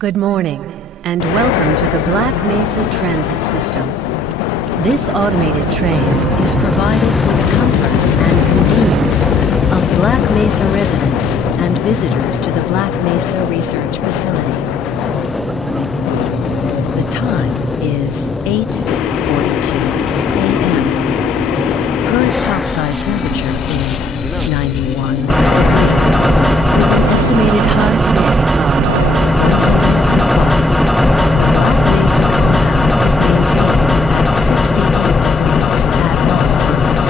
Good morning, and welcome to the Black Mesa Transit System. This automated train is provided for the comfort and convenience of Black Mesa residents and visitors to the Black Mesa Research Facility. The time is 8:42 a.m. Current topside temperature is 91 degrees, with an estimated high today of 104. Black Mesa compound is maintained at 68 degrees at all times.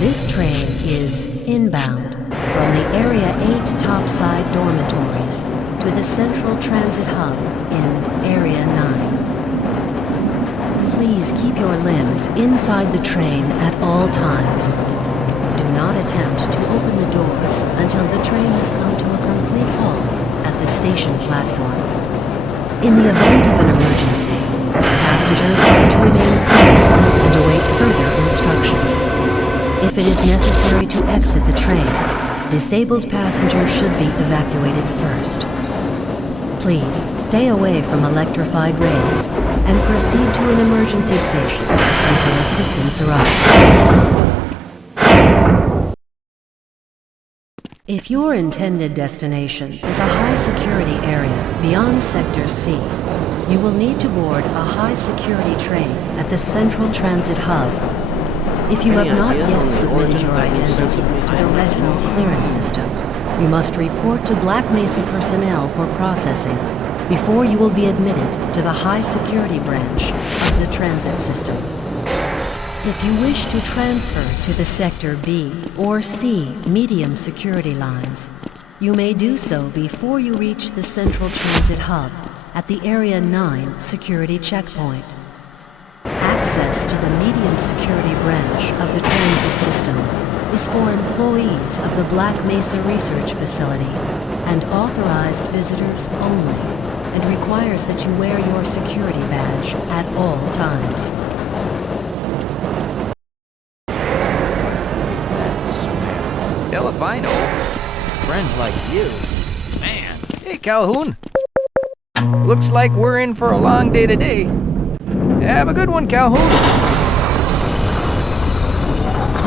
This train is inbound from the Area 8 topside dormitories to the Central Transit Hub in Area 9. Please keep your limbs inside the train at all times. Do not attempt to open the doors until the train has come to a complete halt at the station platform. In the event of an emergency, passengers are to remain seated and await further instruction. If it is necessary to exit the train, disabled passengers should be evacuated first. Please stay away from electrified rails and proceed to an emergency station until assistance arrives. If your intended destination is a high-security area beyond Sector C, you will need to board a high-security train at the Central Transit Hub. If you have not yet submitted your identity to the retinal clearance system, you must report to Black Mesa personnel for processing before you will be admitted to the high-security branch of the transit system. If you wish to transfer to the Sector B or C medium security lines, you may do so before you reach the Central Transit Hub at the Area 9 security checkpoint. Access to the medium security branch of the transit system is for employees of the Black Mesa Research Facility and authorized visitors only, and requires that you wear your security badge at all times. Hell if I know. Friends like you. Man. Hey, Calhoun. Looks like we're in for a long day today. Have a good one, Calhoun.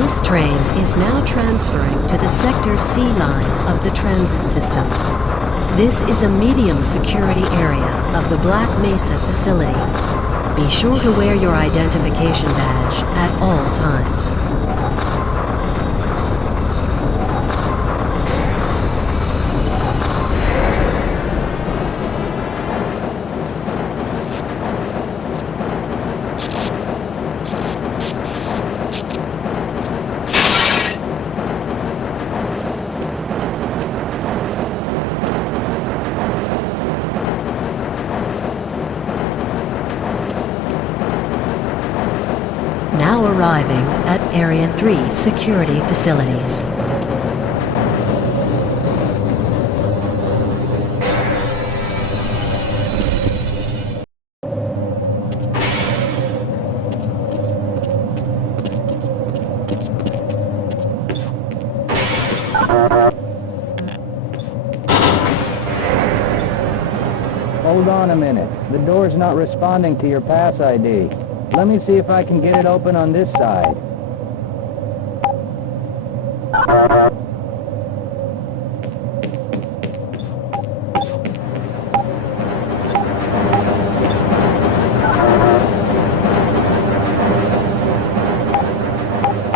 This train is now transferring to the Sector C line of the transit system. This is a medium security area of the Black Mesa facility. Be sure to wear your identification badge at all times. Now arriving at Area 3 security facilities. Hold on a minute. The door's not responding to your pass ID. Let me see if I can get it open on this side.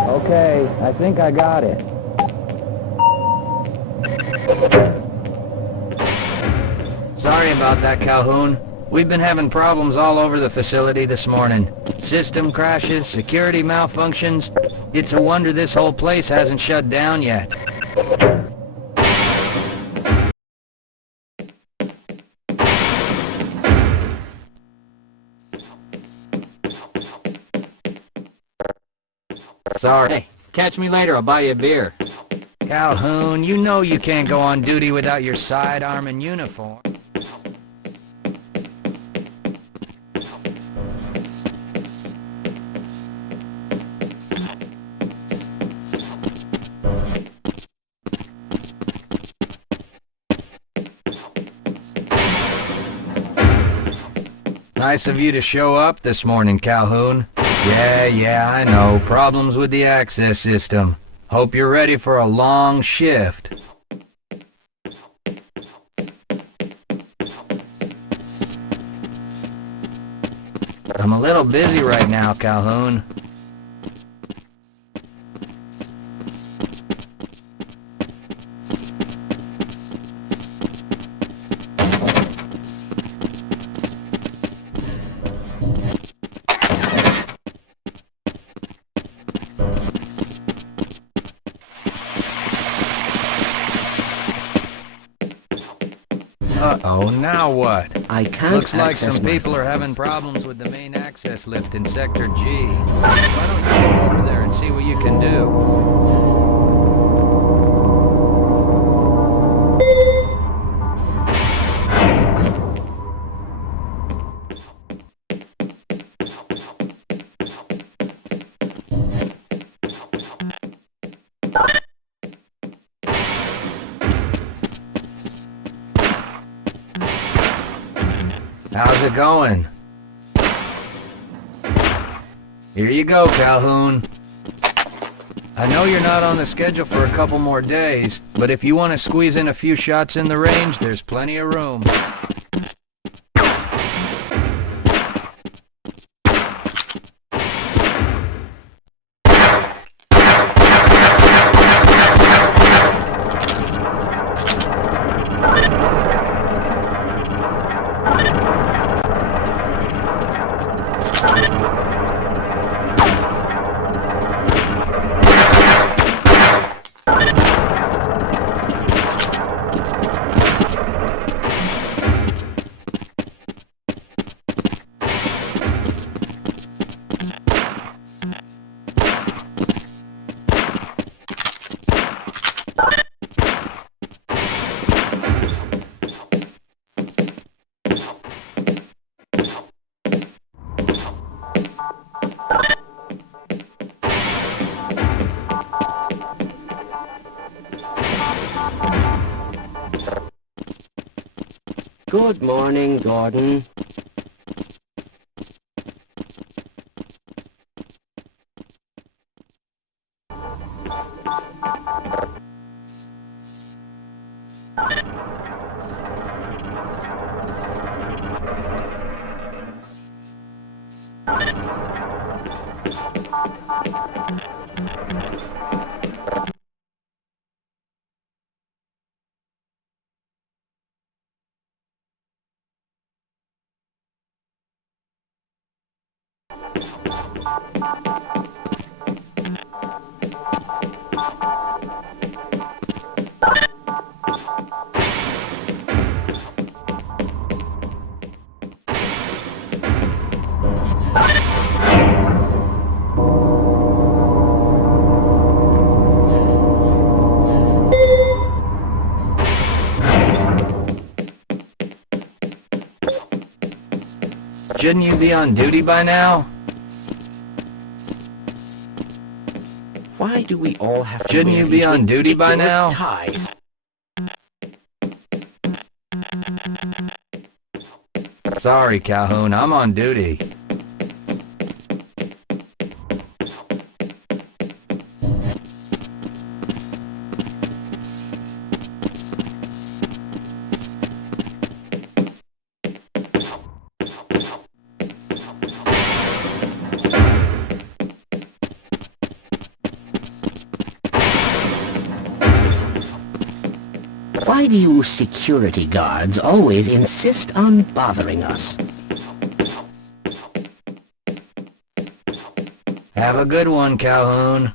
Okay, I think I got it. Sorry about that, Calhoun. We've been having problems all over the facility this morning. System crashes, security malfunctions. It's a wonder this whole place hasn't shut down yet. Sorry. Hey, catch me later, I'll buy you a beer. Calhoun, you know you can't go on duty without your sidearm and uniform. Nice of you to show up this morning, Calhoun. Yeah, I know. Problems with the access system. Hope you're ready for a long shift. I'm a little busy right now, Calhoun. Uh-oh, now what? I can't Looks like access some my people are files. having problems with the main access lift in Sector G. Why don't you go over there and see what you can do? How's it going? Here you go, Calhoun. I know you're not on the schedule for a couple more days, but if you want to squeeze in a few shots in the range, there's plenty of room. Good morning, Gordon. Shouldn't you be on duty by now? Why do we all have to Shouldn't wear you be these on duty by ridiculous now? ties? Sorry, Calhoun, I'm on duty. Why do you security guards always insist on bothering us? Have a good one, Calhoun.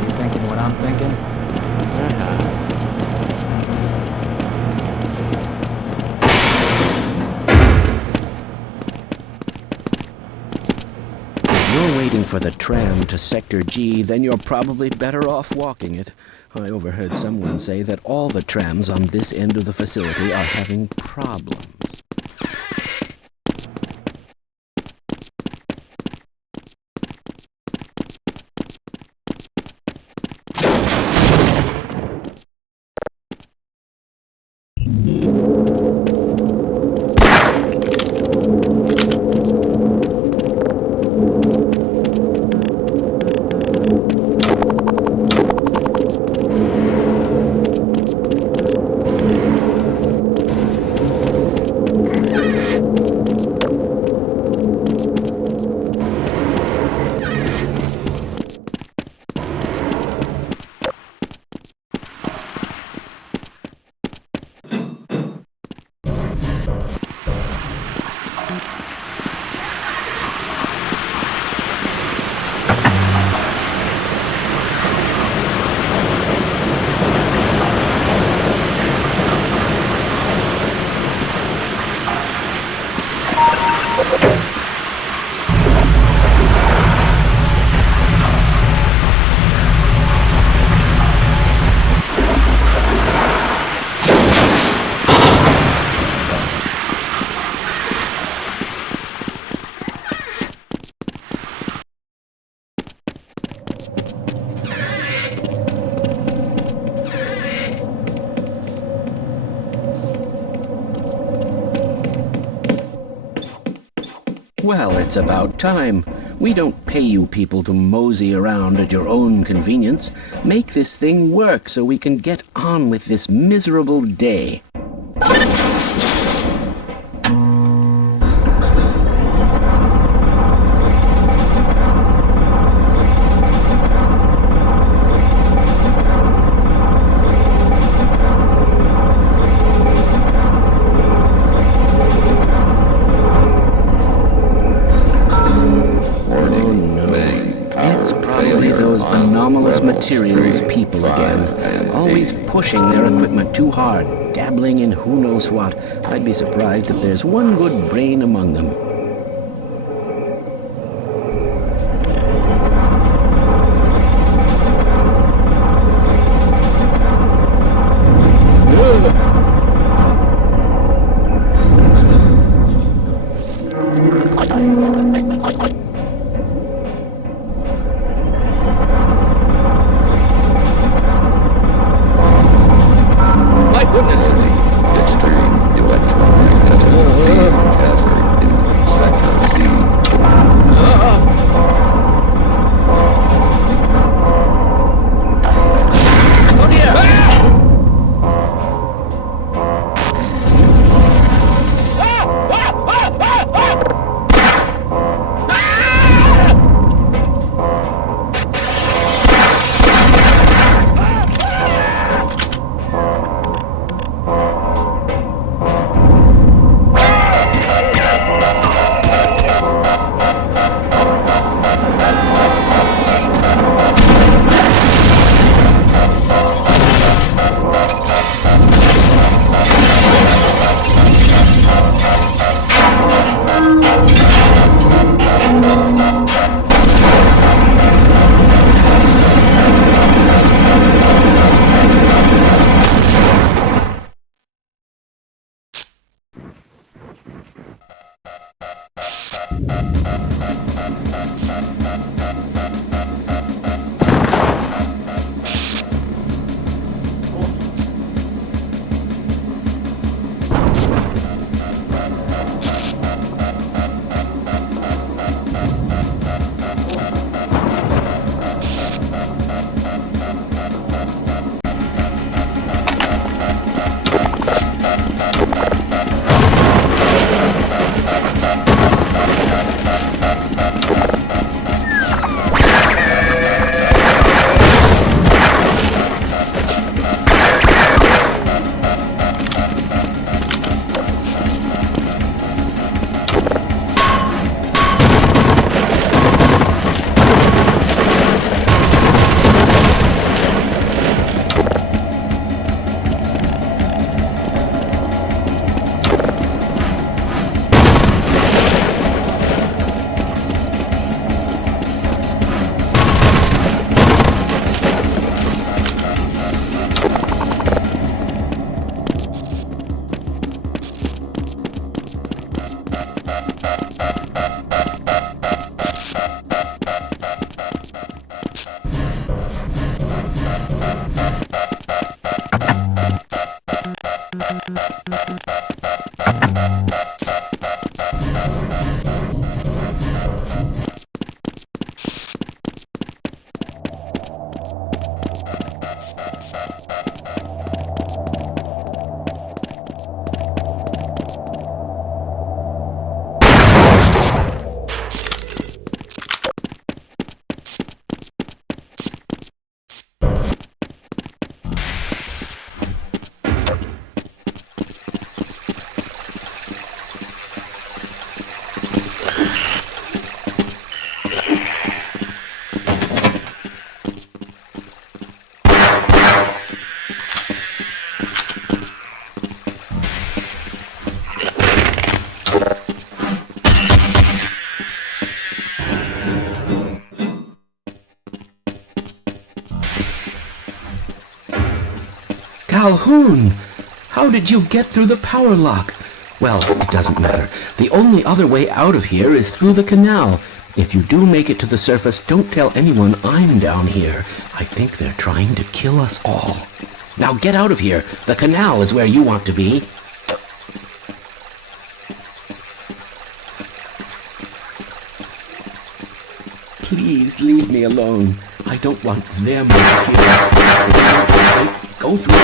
You thinking what I'm thinking? If you're waiting for the tram to Sector G, then you're probably better off walking it. I overheard someone say that all the trams on this end of the facility are having problems. Well, it's about time. We don't pay you people to mosey around at your own convenience. Make this thing work so we can get on with this miserable day. Anomalous materials people again, always pushing their equipment too hard, dabbling in who knows what. I'd be surprised if there's one good brain among them. Calhoun! How did you get through the power lock? Well, it doesn't matter. The only other way out of here is through the canal. If you do make it to the surface, don't tell anyone I'm down here. I think they're trying to kill us all. Now get out of here. The canal is where you want to be. Please leave me alone. I don't want them to kill us. Go through.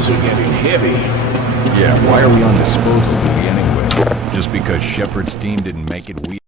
Are getting heavy. Yeah, why are we on disposal duty anyway? Just because Shepard's team didn't make it, we...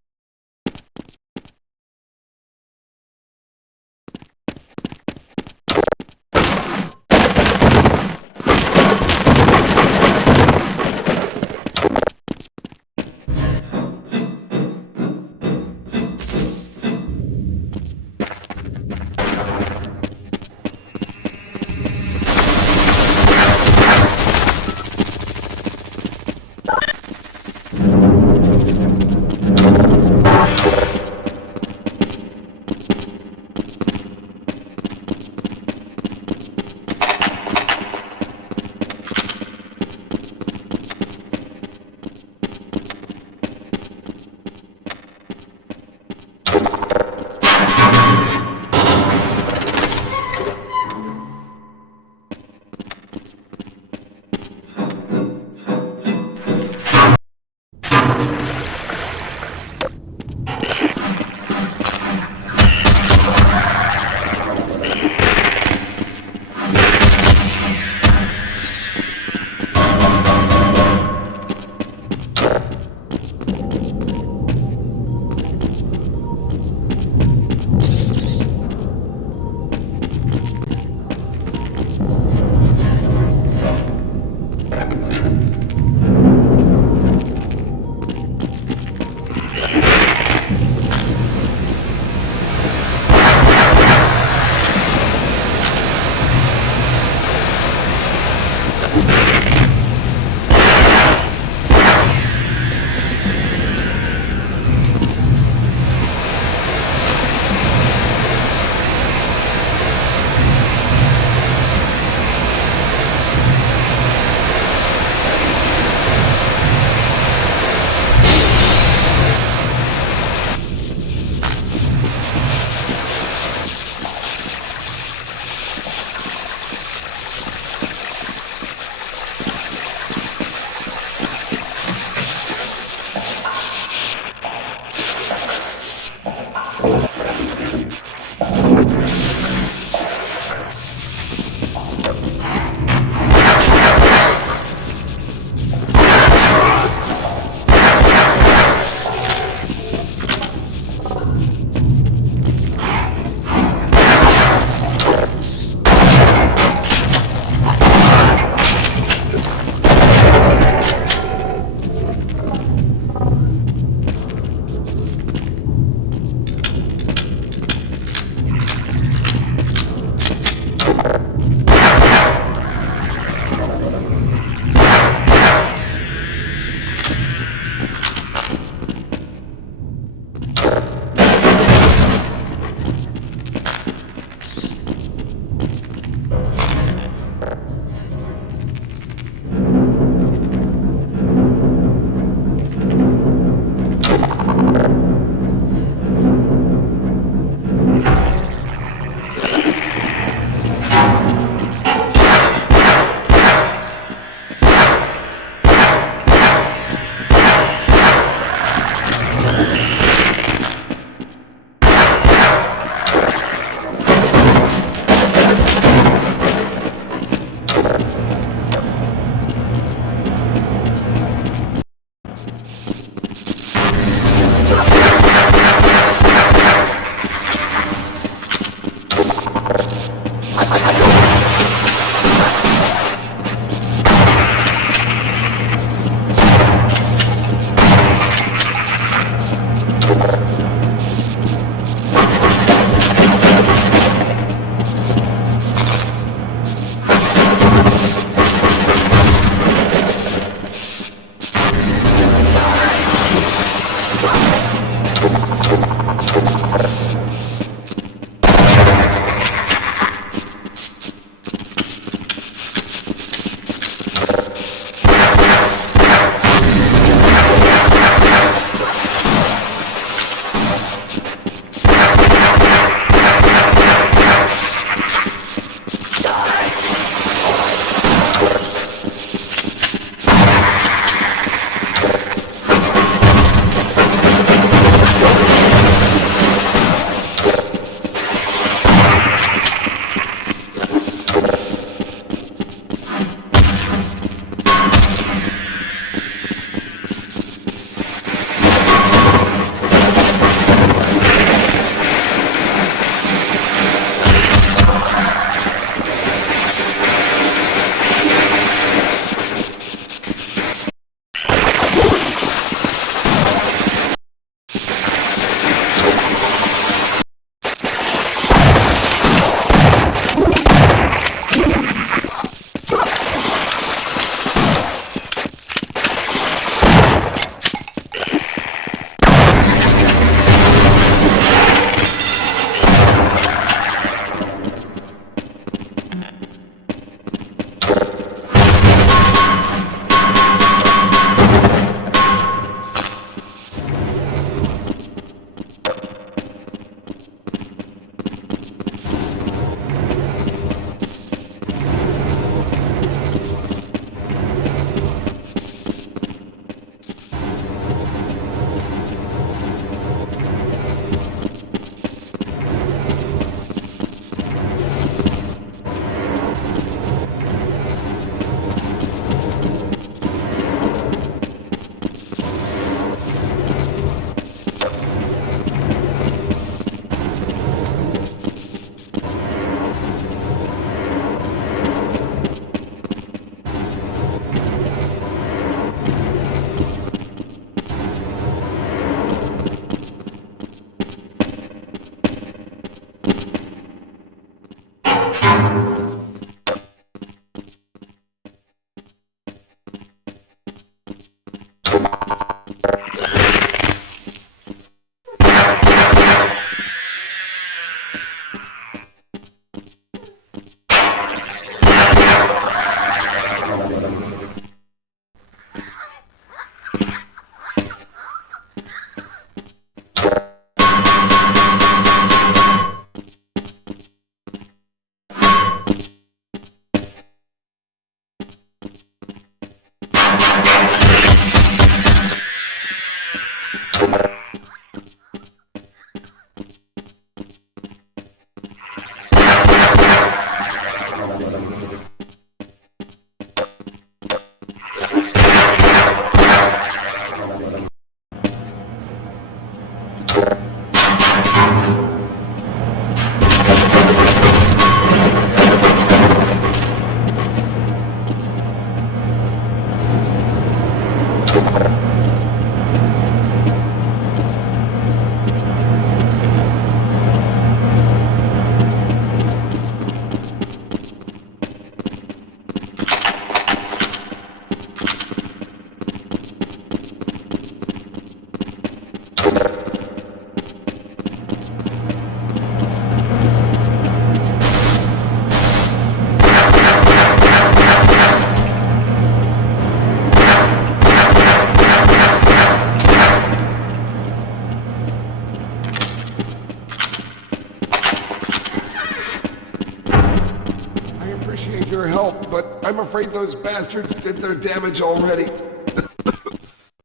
your help, but I'm afraid those bastards did their damage already.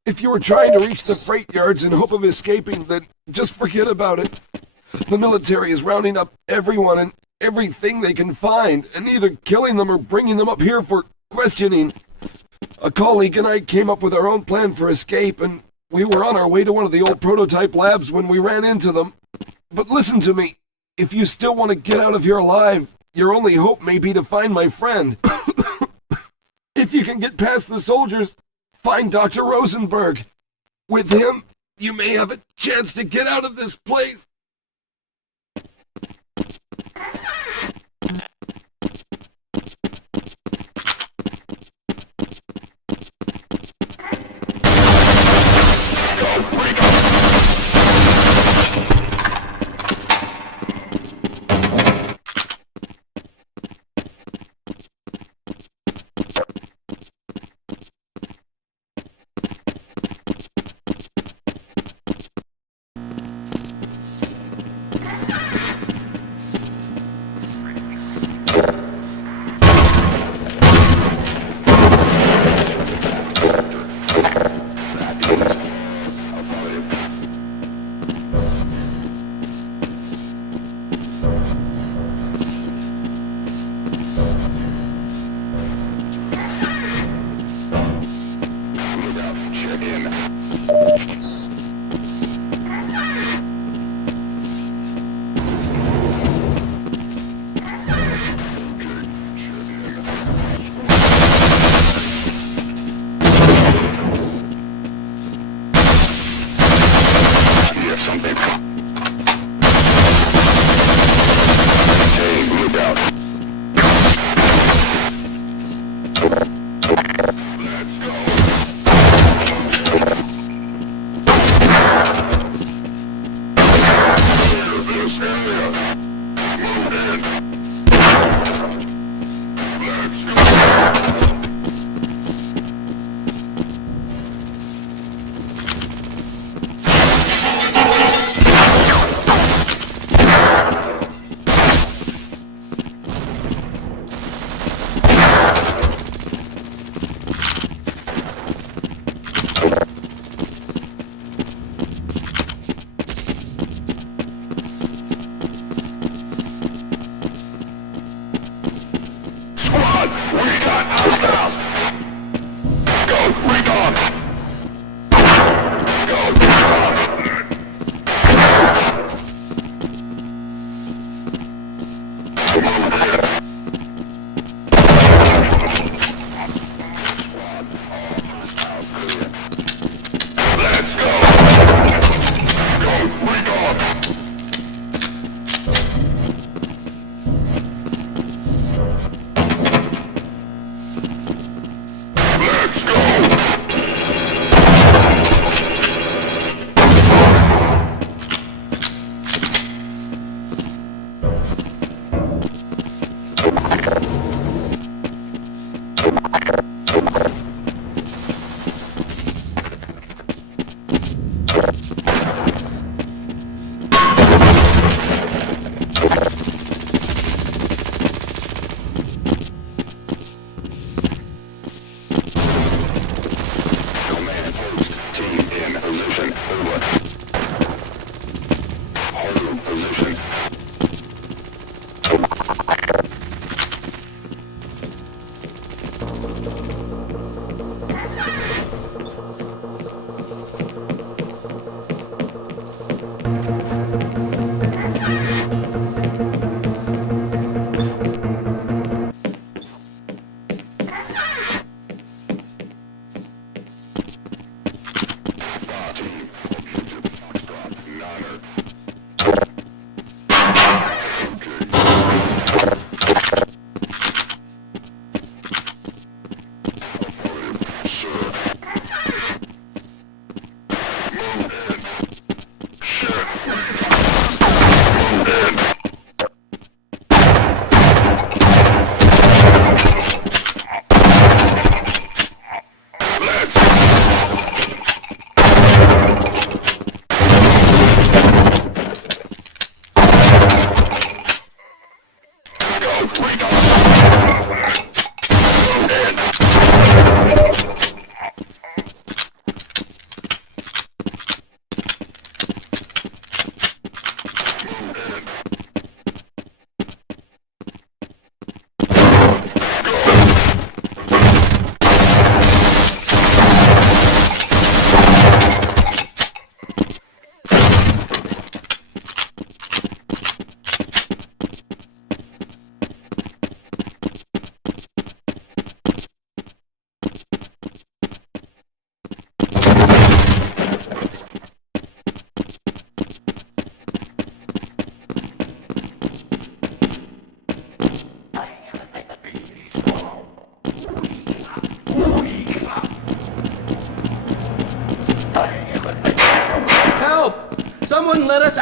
If you were trying to reach the freight yards in hope of escaping, then just forget about it. The military is rounding up everyone and everything they can find, and either killing them or bringing them up here for questioning. A colleague and I came up with our own plan for escape, and we were on our way to one of the old prototype labs when we ran into them. But listen to me. If you still want to get out of here alive, your only hope may be to find my friend. If you can get past the soldiers, find Dr. Rosenberg. With him, you may have a chance to get out of this place.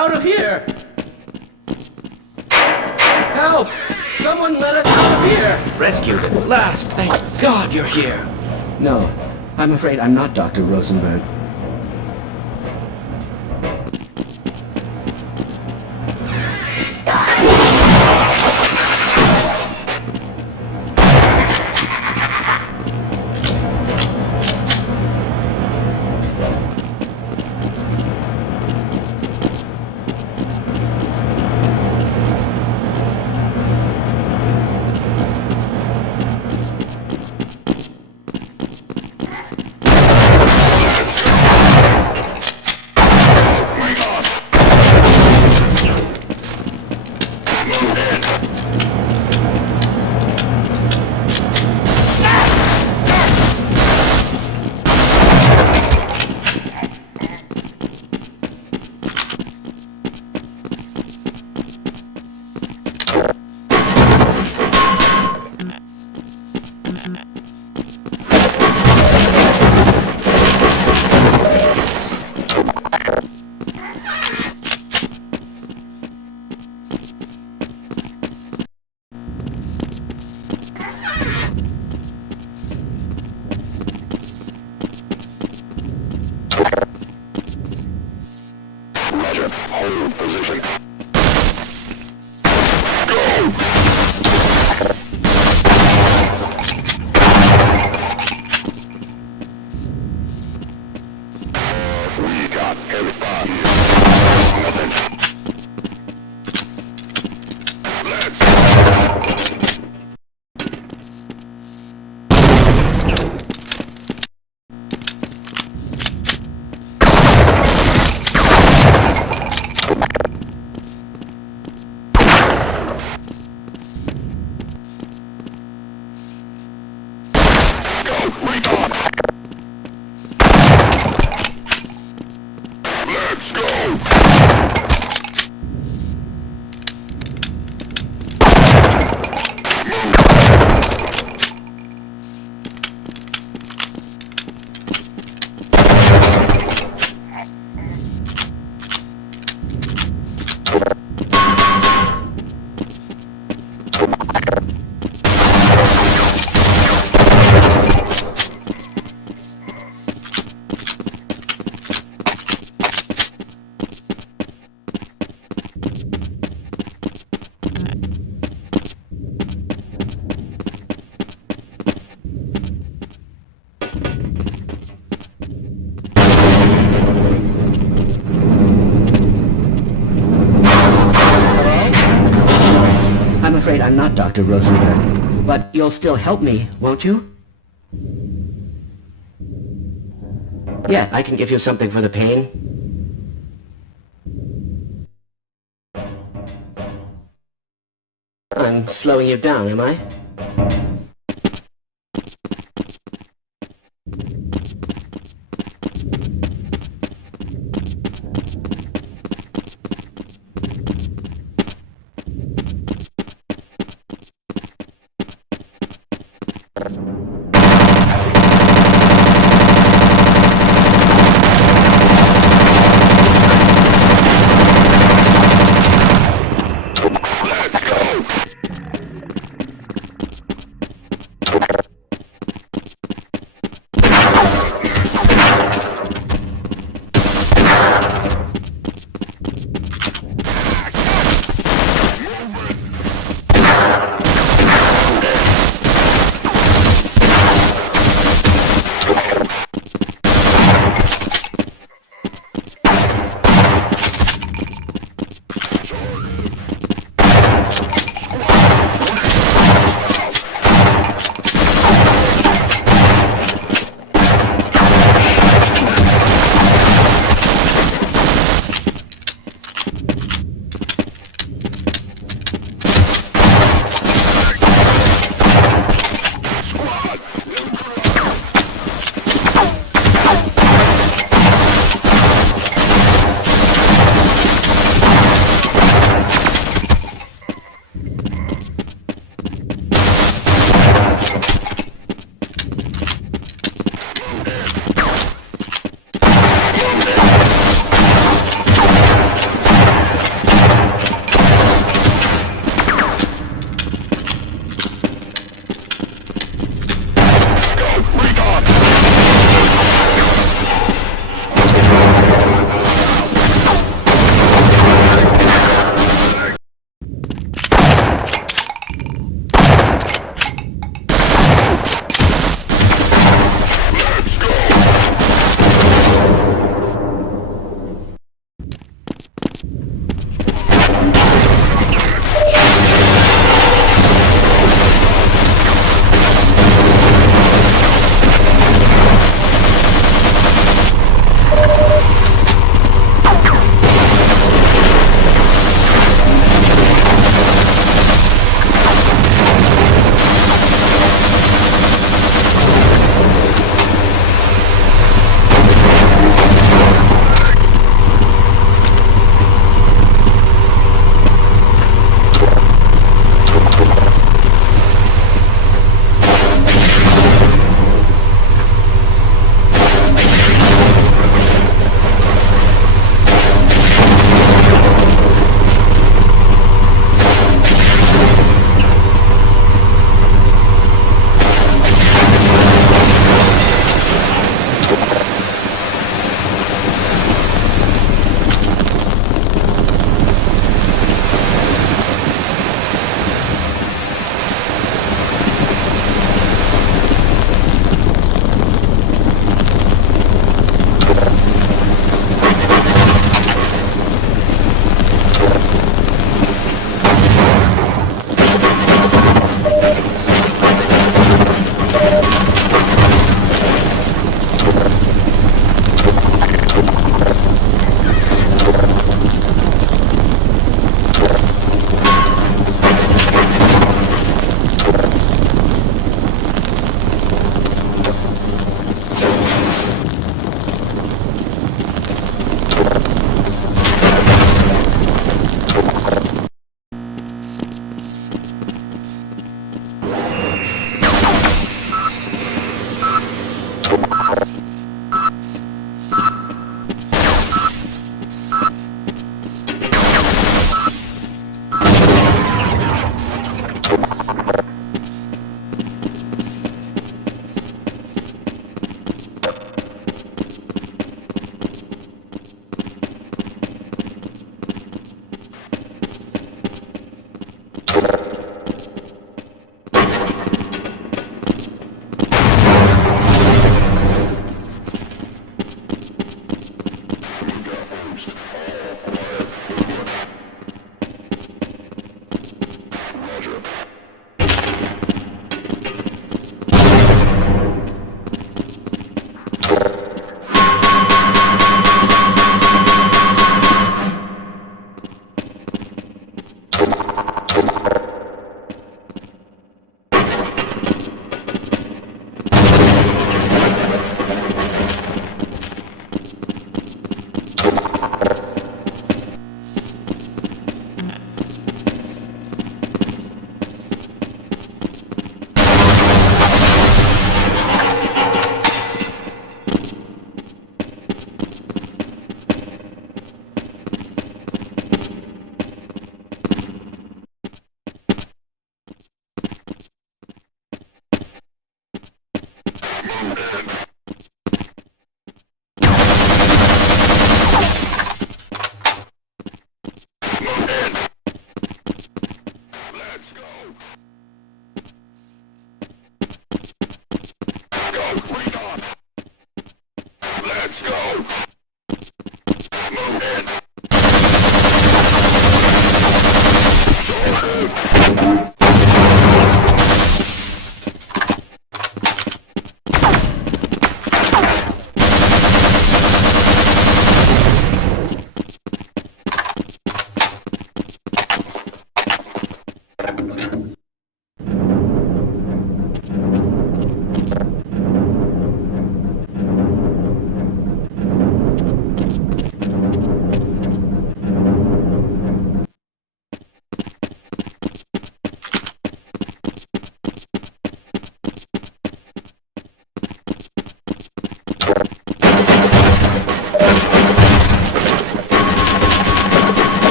out of here! Help! Someone let us out of here! Rescued at last! Thank God you're here! No, I'm afraid I'm not Dr. Rosenberg. I'm not Dr. Rosenberg, but you'll still help me, won't you? Yeah, I can give you something for the pain. I'm slowing you down, am I?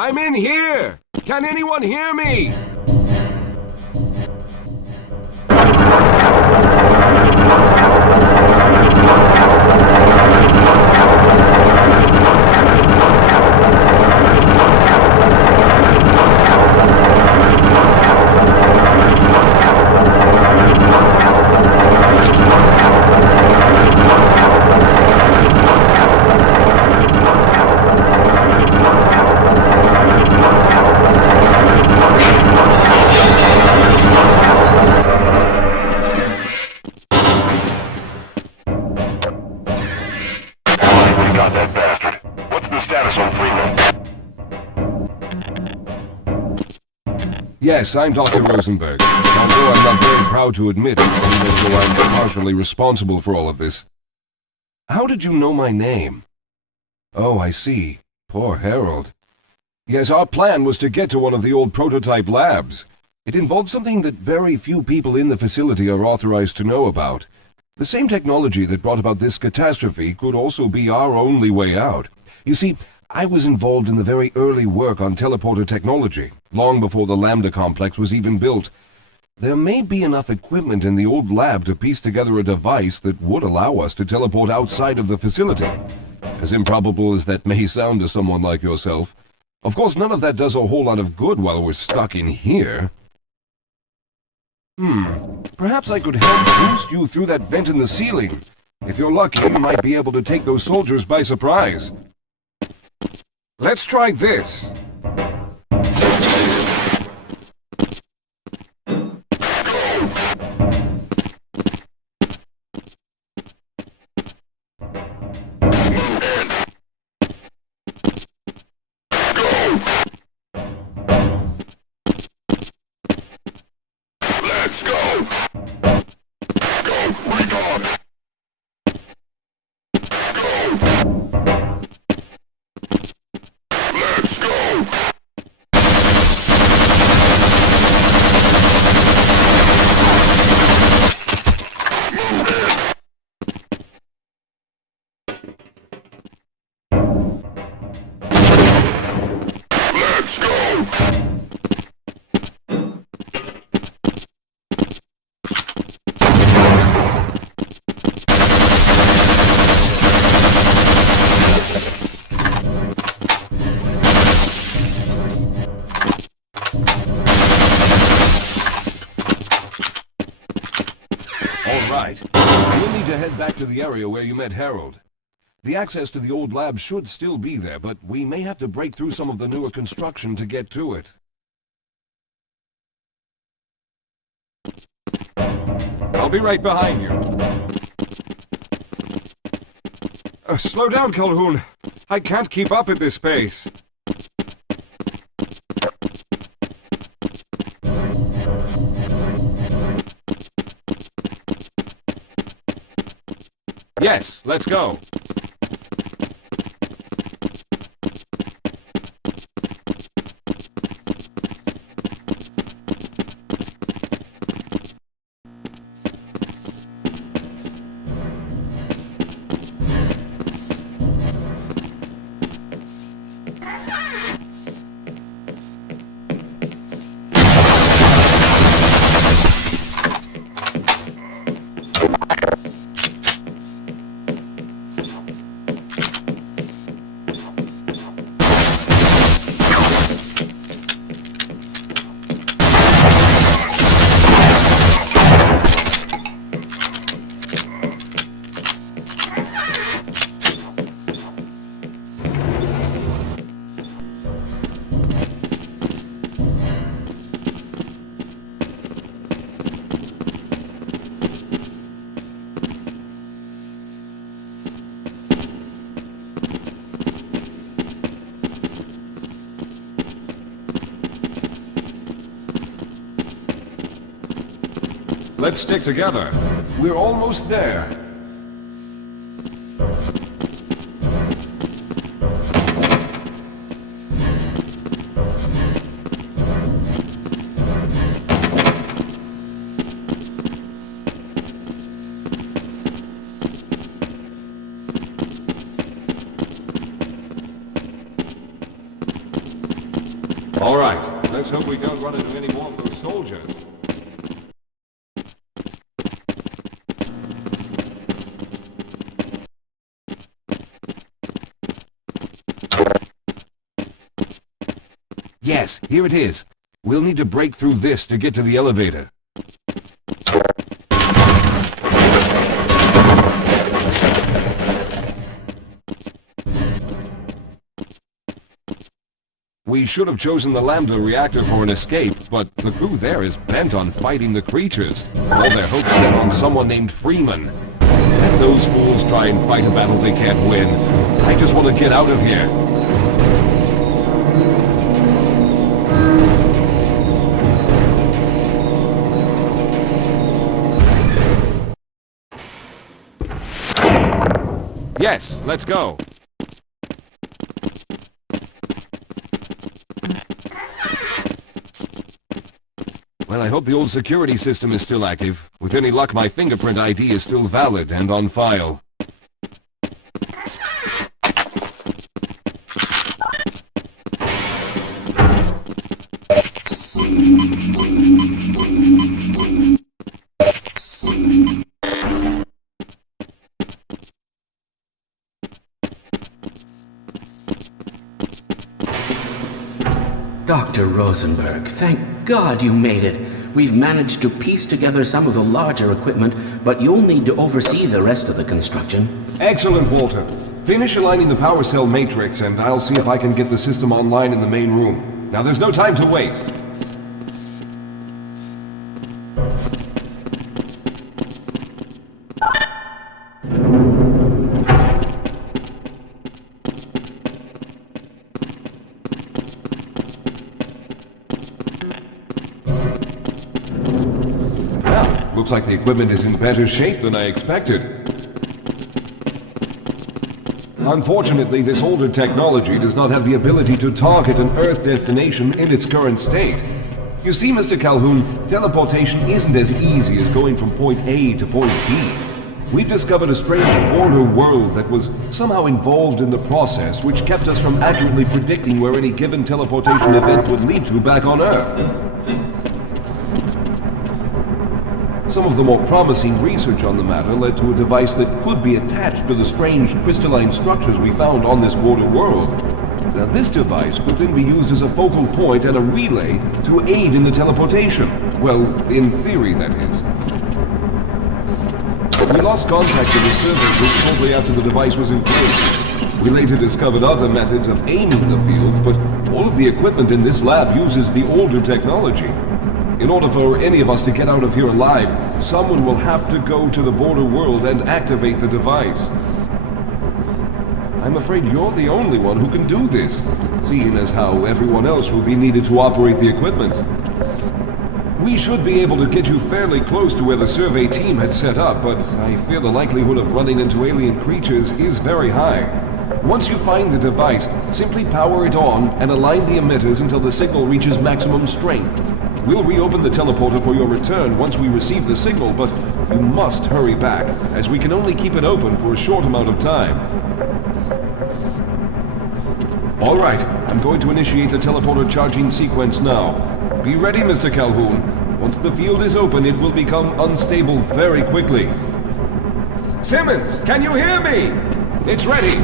I'm in here! Can anyone hear me? Got that bastard. What's the status on Freeman? Yes, I'm Dr. Rosenberg. Although I'm not very proud to admit it, even though I'm partially responsible for all of this. How did you know my name? Oh, I see. Poor Harold. Yes, our plan was to get to one of the old prototype labs. It involved something that very few people in the facility are authorized to know about. The same technology that brought about this catastrophe could also be our only way out. You see, I was involved in the very early work on teleporter technology, long before the Lambda complex was even built. There may be enough equipment in the old lab to piece together a device that would allow us to teleport outside of the facility. As improbable as that may sound to someone like yourself. Of course, none of that does a whole lot of good while we're stuck in here. Perhaps I could help boost you through that vent in the ceiling. If you're lucky, you might be able to take those soldiers by surprise. Let's try this. Right. You'll need to head back to the area where you met Harold. The access to the old lab should still be there, but we may have to break through some of the newer construction to get to it. I'll be right behind you. Slow down, Calhoun. I can't keep up at this pace. Yes, let's go. Let's stick together. We're almost there. All right. Let's hope we don't run into any more of those soldiers. Yes, here it is. We'll need to break through this to get to the elevator. We should have chosen the Lambda reactor for an escape, but the crew there is bent on fighting the creatures. All their hopes are on someone named Freeman. Let those fools try and fight a battle they can't win. I just want to get out of here. Yes, let's go. Well, I hope the old security system is still active. With any luck, my fingerprint ID is still valid and on file. Dr. Rosenberg, thank God you made it. We've managed to piece together some of the larger equipment, but you'll need to oversee the rest of the construction. Excellent, Walter. Finish aligning the power cell matrix, and I'll see if I can get the system online in the main room. Now, there's no time to waste. Looks like the equipment is in better shape than I expected. Unfortunately, this older technology does not have the ability to target an Earth destination in its current state. You see, Mr. Calhoun, teleportation isn't as easy as going from point A to point B. We've discovered a strange border world that was somehow involved in the process, which kept us from accurately predicting where any given teleportation event would lead to back on Earth. Some of the more promising research on the matter led to a device that could be attached to the strange crystalline structures we found on this border world. Now, this device could then be used as a focal point and a relay to aid in the teleportation. Well, in theory, that is. We lost contact with the server shortly after the device was in place. We later discovered other methods of aiming the field, but all of the equipment in this lab uses the older technology. In order for any of us to get out of here alive, someone will have to go to the border world and activate the device. I'm afraid you're the only one who can do this, seeing as how everyone else will be needed to operate the equipment. We should be able to get you fairly close to where the survey team had set up, but I fear the likelihood of running into alien creatures is very high. Once you find the device, simply power it on and align the emitters until the signal reaches maximum strength. We'll reopen the teleporter for your return once we receive the signal, but you must hurry back, as we can only keep it open for a short amount of time. All right, I'm going to initiate the teleporter charging sequence now. Be ready, Mr. Calhoun. Once the field is open, it will become unstable very quickly. Simmons, can you hear me? It's ready.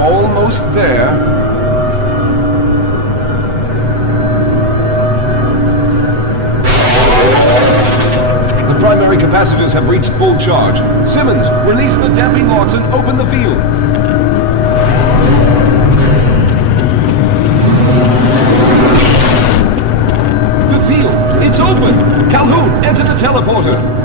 Almost there. The primary capacitors have reached full charge. Simmons, release the damping locks and open the field. The field, it's open! Calhoun, enter the teleporter.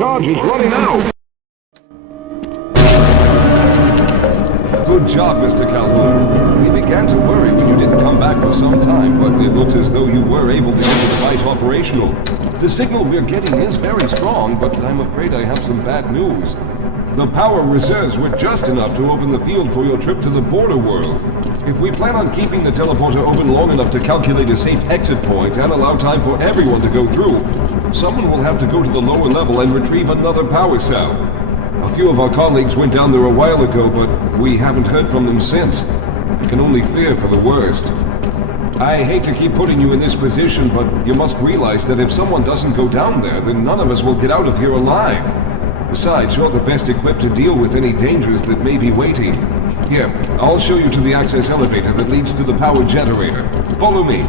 charge is running out. Good job, Mr. Calhoun. We began to worry when you didn't come back for some time, but it looks as though you were able to get the device operational. The signal we're getting is very strong, but I'm afraid I have some bad news. The power reserves were just enough to open the field for your trip to the border world. If we plan on keeping the teleporter open long enough to calculate a safe exit point and allow time for everyone to go through, someone will have to go to the lower level and retrieve another power cell. A few of our colleagues went down there a while ago, but we haven't heard from them since. I can only fear for the worst. I hate to keep putting you in this position, but you must realize that if someone doesn't go down there, then none of us will get out of here alive. Besides, you're the best equipped to deal with any dangers that may be waiting. Here, I'll show you to the access elevator that leads to the power generator. Follow me.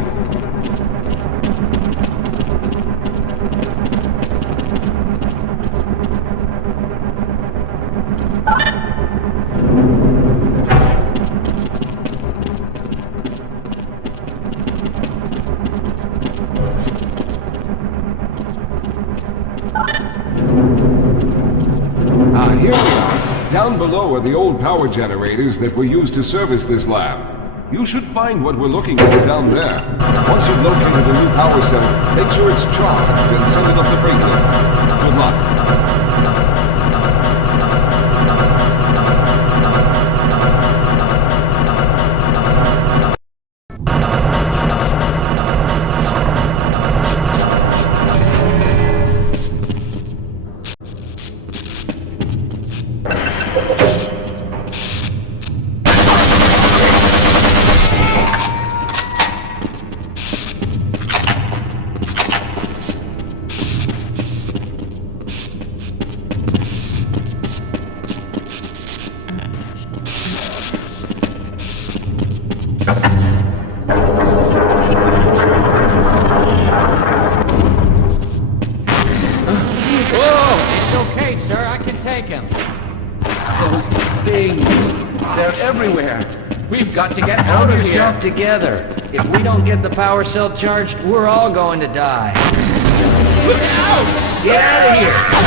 Here we are. Down below are the old power generators that were used to service this lab. You should find what we're looking for down there. Once you've located a new power cell, make sure it's charged and send it up the freight lift. Good luck. We've got to get out of here. Hold yourself together. If we don't get the power cell charged, we're all going to die. Look out! Get out of here!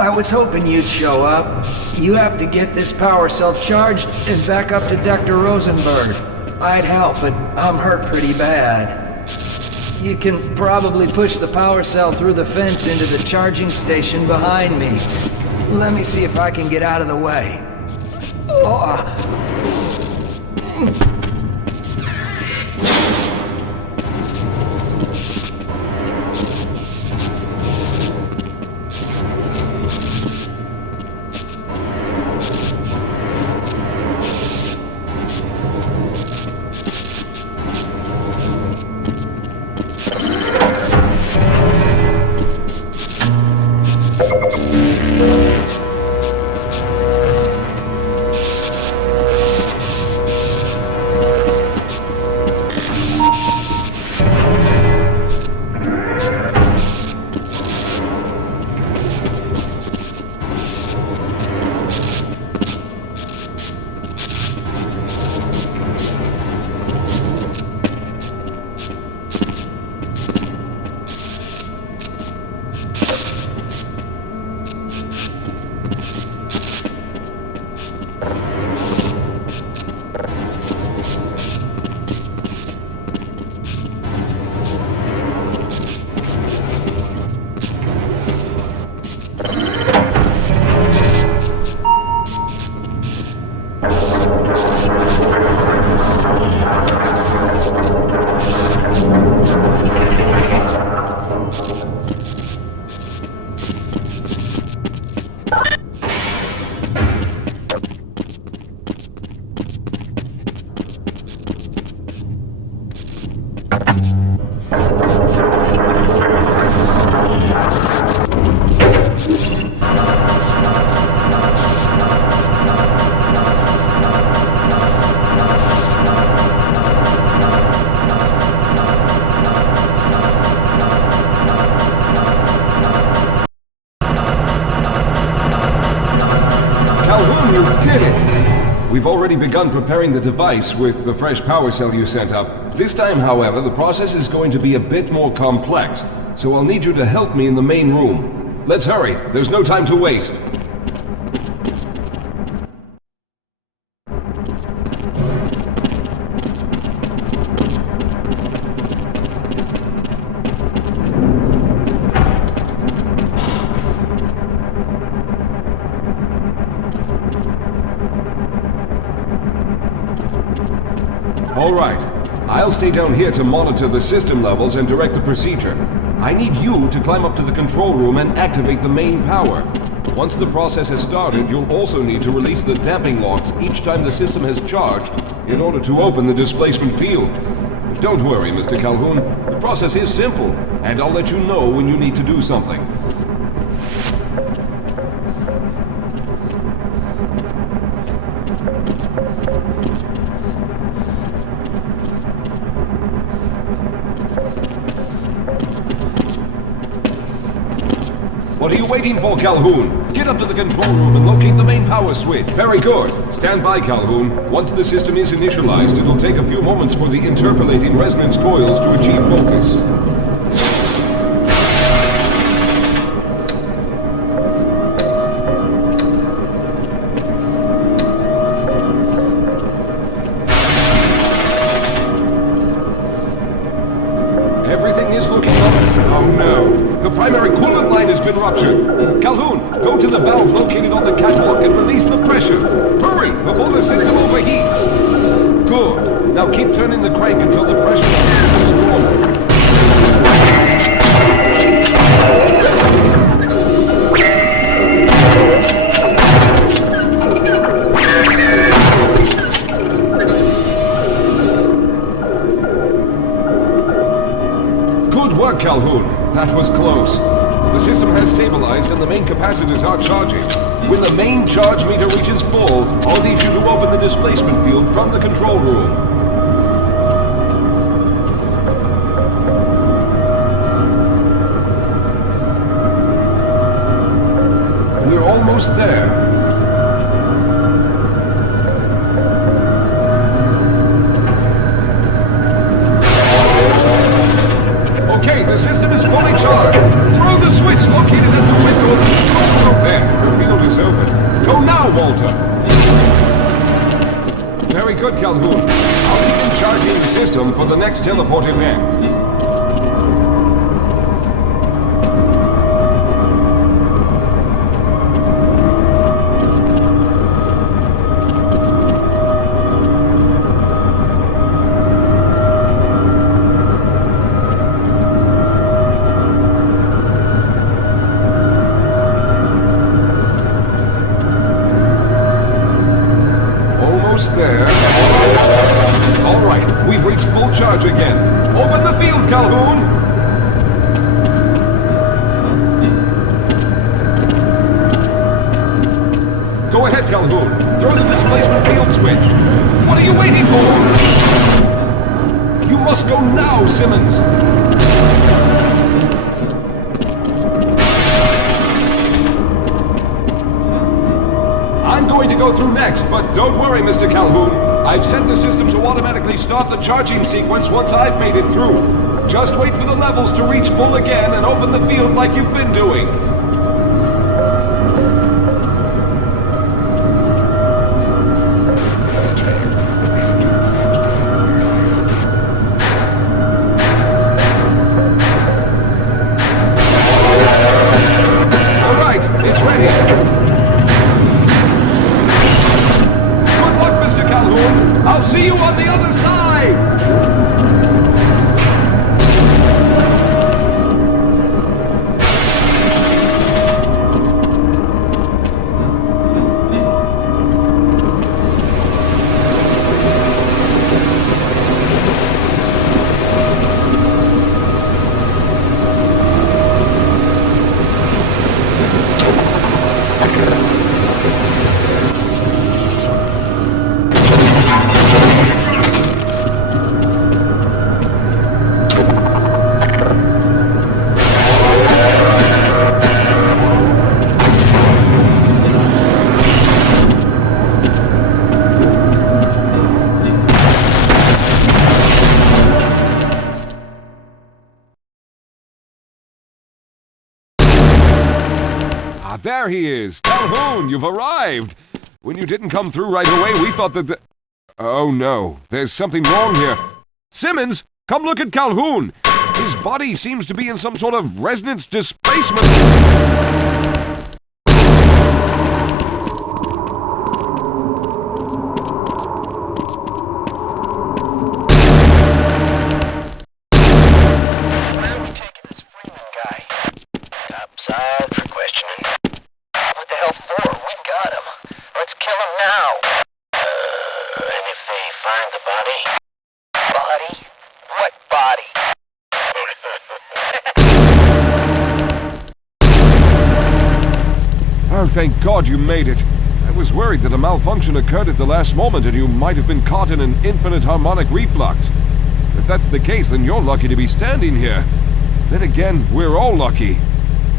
I was hoping you'd show up. You have to get this power cell charged and back up to Dr. Rosenberg. I'd help, but I'm hurt pretty bad. You can probably push the power cell through the fence into the charging station behind me. Let me see if I can get out of the way. We've already begun preparing the device with the fresh power cell you sent up. This time, however, the process is going to be a bit more complex, so I'll need you to help me in the main room. Let's hurry, there's no time to waste. All right. I'll stay down here to monitor the system levels and direct the procedure. I need you to climb up to the control room and activate the main power. Once the process has started, you'll also need to release the damping locks each time the system has charged in order to open the displacement field. Don't worry, Mr. Calhoun. The process is simple, and I'll let you know when you need to do something. What are you waiting for, Calhoun? Get up to the control room and locate the main power switch. Very good. Stand by, Calhoun. Once the system is initialized, it'll take a few moments for the interpolating resonance coils to achieve focus. Everything is looking up. Oh no. The primary coolant line has been ruptured. Calhoun, go to the valve located on the catwalk and release the pressure. Hurry, before the system overheats. Good. Now keep turning the crank until the pressure is normal. Good work, Calhoun. That was close. The system has stabilized and the main capacitors are charging. When the main charge meter reaches full, I'll need you to open the displacement field from the control room. We're almost there. Okay, the system is fully charged. Throw the switch located at the window of the control room there. system for the next teleport event. There. All right, we've reached full charge again. Open the field, Calhoun! Go ahead, Calhoun. Throw the displacement field switch. What are you waiting for? You must go now, Simmons. I'm going to go through next, but don't worry, Mr. Calhoun. I've set the system to automatically start the charging sequence once I've made it through. Just wait for the levels to reach full again and open the field like you've been doing. All right, it's ready. I'll see you on the other side! There he is! Calhoun, you've arrived! When you didn't come through right away, we thought that Oh no, there's something wrong here. Simmons, come look at Calhoun! His body seems to be in some sort of resonance displacement. Oh, thank God you made it. I was worried that a malfunction occurred at the last moment and you might have been caught in an infinite harmonic reflux. If that's the case, then you're lucky to be standing here. Then again, we're all lucky.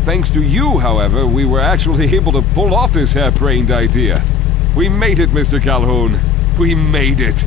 Thanks to you, however, we were actually able to pull off this harebrained idea. We made it, Mr. Calhoun. We made it.